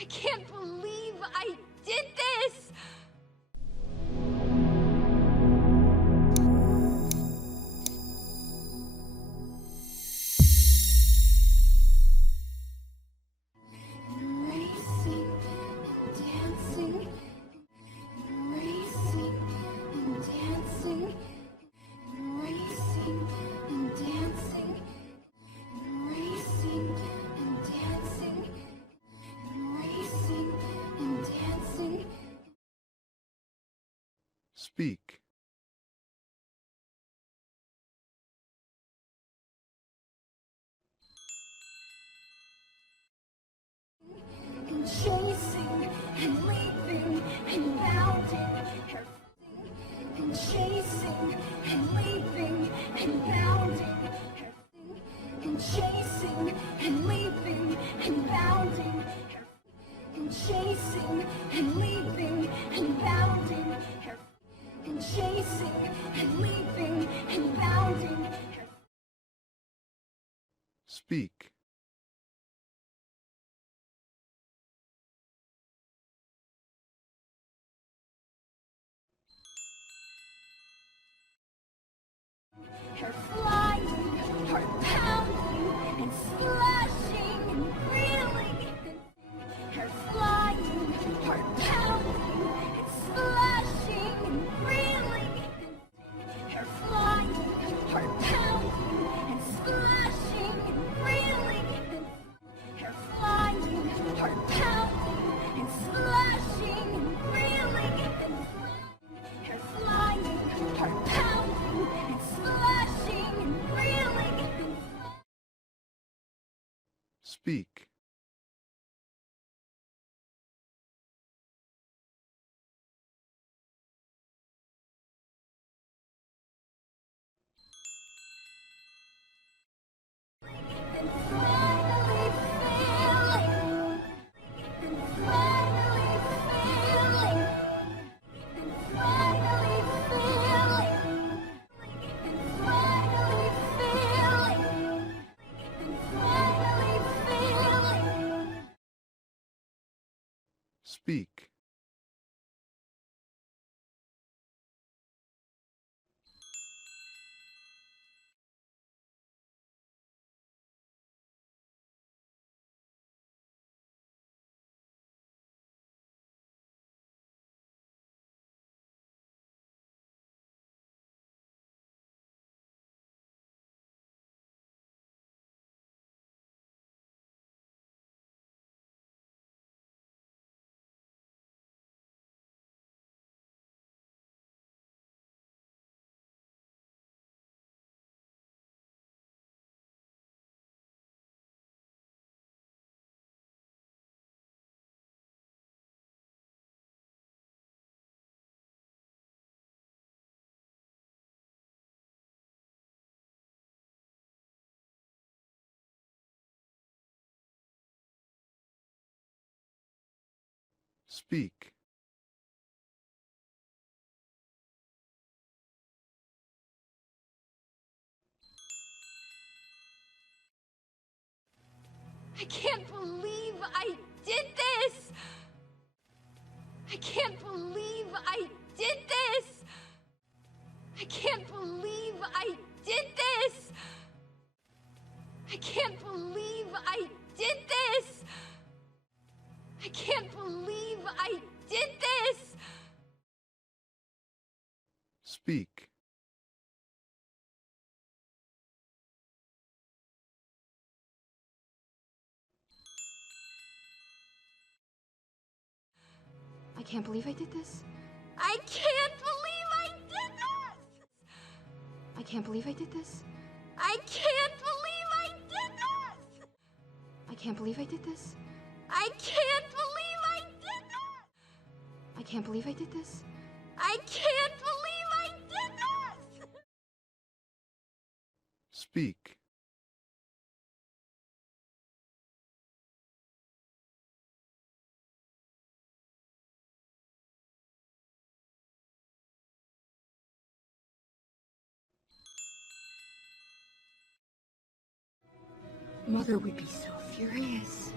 I can't believe I did this! Racing and dancing, racing and dancing, racing and dancing, racing and dancing, racing and dancing. Speak. And chasing and leaping and bounding, and chasing and leaping and bounding, and chasing and leaping and bounding, and chasing and leaping and bounding, and chasing and leaping and bounding. Speak. Her flying, her pounding, and slashing and reeling. Her flying, her pounding, and slashing and reeling. Her flying, her pounding, and slashing and reeling. Her flying, her pounding, and slashing and reeling. Her flying, her pounding, and slashing and reeling. Speak. And finally failing. And finally failing. And finally failing. And finally failing. And finally failing. Speak. Speak. I can't believe I did this! I can't believe I did this! I can't believe I did this! I can't believe I did this! I can't believe I did this! Speak. I can't believe I did this. I can't believe I did this! I can't believe I did this. I can't believe I did this! I can't believe I did this. I can't believe I did this! I can't believe I did this. I can't believe I did this! Speak. Mother would be so furious.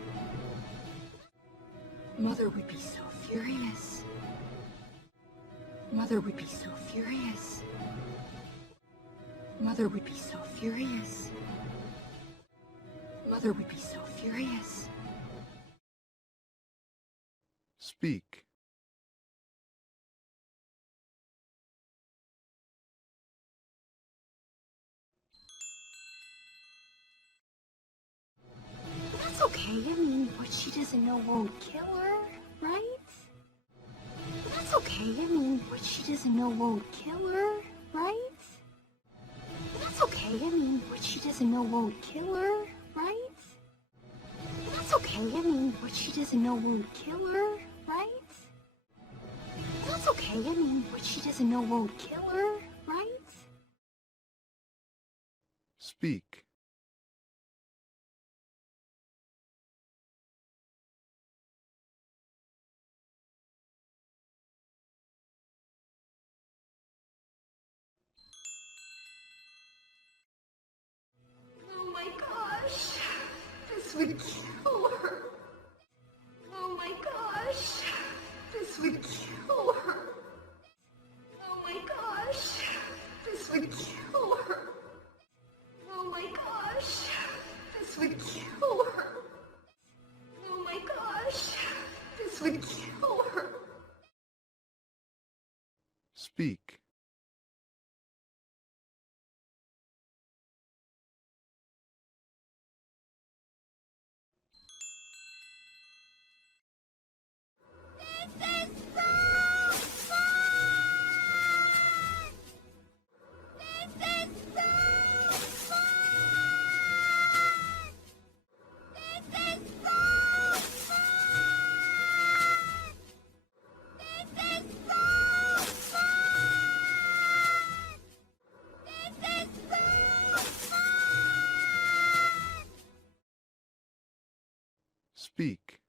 Mother would be so furious. Mother would be so furious. Mother would be so furious. Mother would be so furious. Speak. That's okay. I mean, what she doesn't know won't kill her, right? That's okay. I mean, what she doesn't know won't kill her, right? That's okay. I mean, what she doesn't know won't kill her, right? That's okay. I mean, what she doesn't know won't kill her, right? That's okay. I mean, what she doesn't know won't kill her, right? Speak. Oh my gosh, this would kill her. Oh my gosh, this would kill her. Oh my gosh, this would kill her. Oh my gosh, this would kill her. Oh my gosh, this would kill her. Speak. Speak.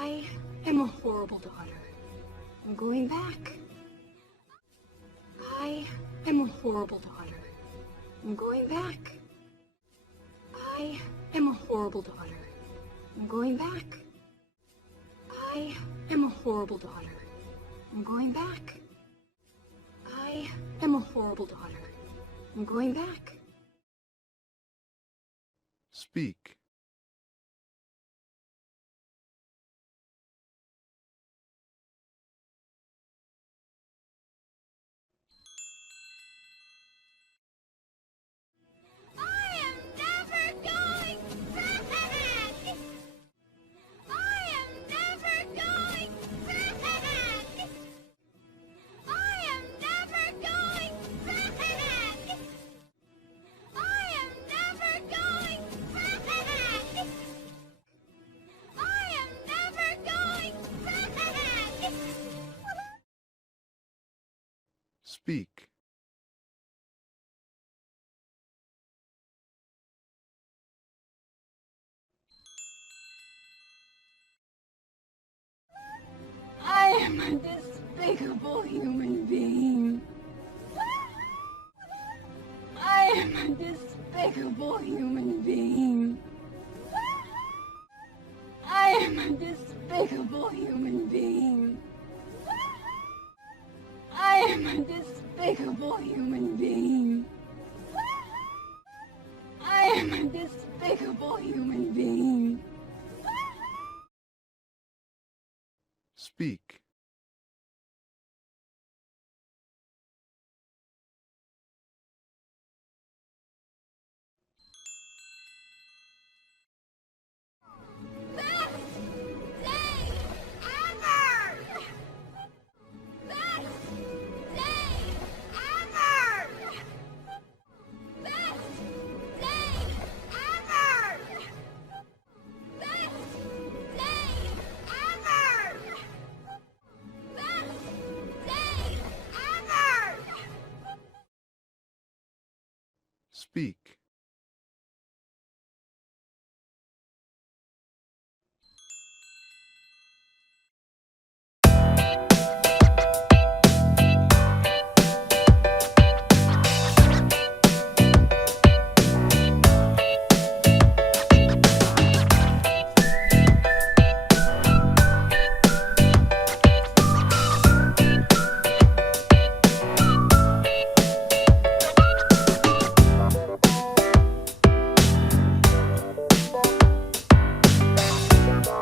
I am a horrible daughter. I'm going back. I am a horrible daughter. I'm going back. I am a horrible daughter. I'm going back. I am a horrible daughter. I'm going back. I am a horrible daughter. I'm going back. Speak. I am never going back! I am never going back! I am never going back! I am never going back! I am never going back! Speak. I am a despicable human being. I am a despicable human being. I am a despicable human being. I am a despicable human being. I am a despicable human being. Speak. Best day ever! Best day ever! Best day ever! Best day ever! Best day ever! Speak.